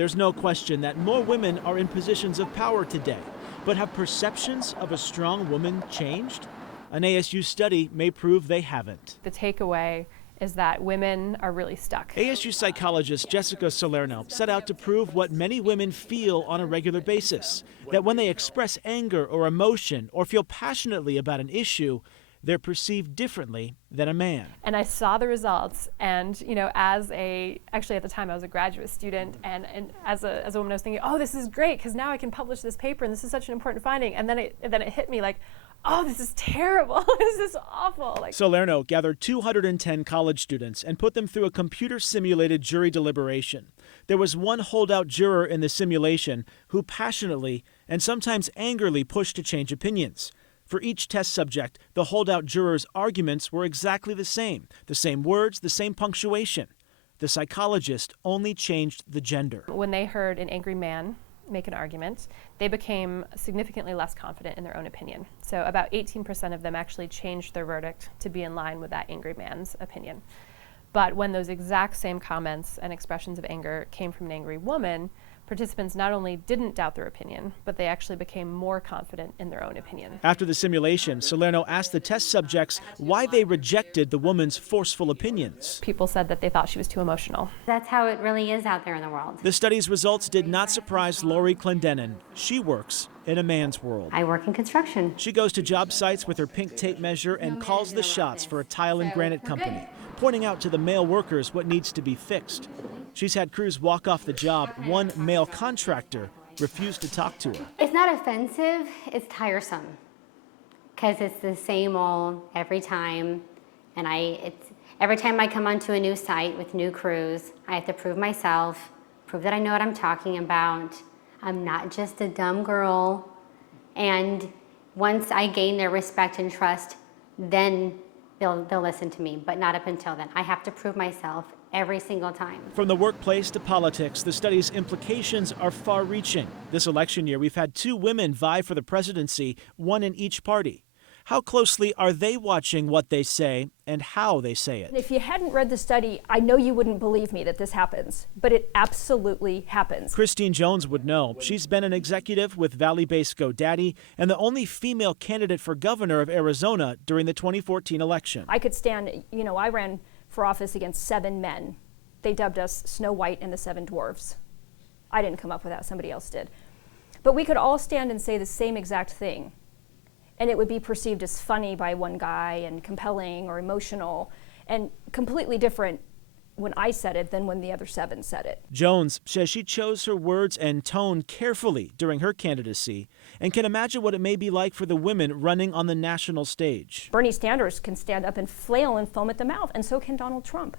There's no question that more women are in positions of power today. But have perceptions of a strong woman changed? An ASU study may prove they haven't. The takeaway is that women are really stuck. ASU psychologist Jessica Salerno set out to prove what many women feel on a regular basis, that when they express anger or emotion or feel passionately about an issue, they're perceived differently than a man. And I saw the results, and actually at the time I was a graduate student, and as a woman I was thinking, oh, this is great, because now I can publish this paper, and this is such an important finding. And then it hit me like, oh, this is terrible. This is awful. Salerno gathered 210 college students and put them through a computer-simulated jury deliberation. There was one holdout juror in the simulation who passionately and sometimes angrily pushed to change opinions. For each test subject, the holdout juror's arguments were exactly the same words, the same punctuation. The psychologist only changed the gender. When they heard an angry man make an argument, they became significantly less confident in their own opinion. So about 18% of them actually changed their verdict to be in line with that angry man's opinion. But when those exact same comments and expressions of anger came from an angry woman, participants not only didn't doubt their opinion, but they actually became more confident in their own opinion. After the simulation, Salerno asked the test subjects why they rejected the woman's forceful opinions. People said that they thought she was too emotional. That's how it really is out there in the world. The study's results did not surprise Lori Clendenin. She works in a man's world. I work in construction. She goes to job sites with her pink tape measure and calls the shots for a tile and granite company, pointing out to the male workers what needs to be fixed. She's had crews walk off the job. One male contractor refused to talk to her. It's not offensive, it's tiresome. Because it's the same old every time. And every time I come onto a new site with new crews, I have to prove myself, prove that I know what I'm talking about. I'm not just a dumb girl. And once I gain their respect and trust, then they'll listen to me, but not up until then. I have to prove myself every single time. From the workplace to politics, the study's implications are far-reaching. This election year, we've had 2 women vie for the presidency, one in each party. How closely are they watching what they say and how they say it? If you hadn't read the study, I know you wouldn't believe me that this happens, but it absolutely happens. Christine Jones would know. She's been an executive with Valley-based GoDaddy and the only female candidate for governor of Arizona during the 2014 election. I could stand, I ran for office against 7 men. They dubbed us Snow White and the 7 Dwarfs. I didn't come up with that, somebody else did. But we could all stand and say the same exact thing, and it would be perceived as funny by one guy and compelling or emotional, and completely different when I said it than when the other 7 said it. Jones says she chose her words and tone carefully during her candidacy and can imagine what it may be like for the women running on the national stage. Bernie Sanders can stand up and flail and foam at the mouth, and so can Donald Trump.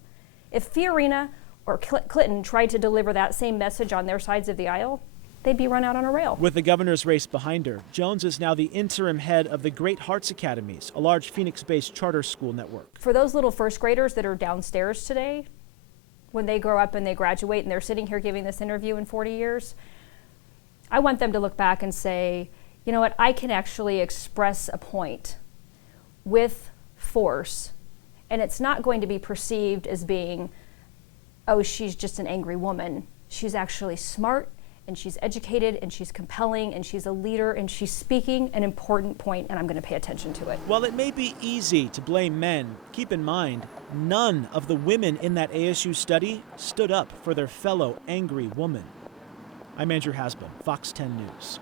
If Fiorina or Clinton tried to deliver that same message on their sides of the aisle, they'd be run out on a rail. With the governor's race behind her, Jones is now the interim head of the Great Hearts Academies, a large Phoenix-based charter school network. For those little first graders that are downstairs today, when they grow up and they graduate and they're sitting here giving this interview in 40 years, I want them to look back and say, you know what, I can actually express a point with force, and it's not going to be perceived as being, oh, she's just an angry woman. She's actually smart, and she's educated, and she's compelling, and she's a leader, and she's speaking an important point, and I'm going to pay attention to it. While it may be easy to blame men, keep in mind, none of the women in that ASU study stood up for their fellow angry woman. I'm Andrew Hasbin, Fox 10 News.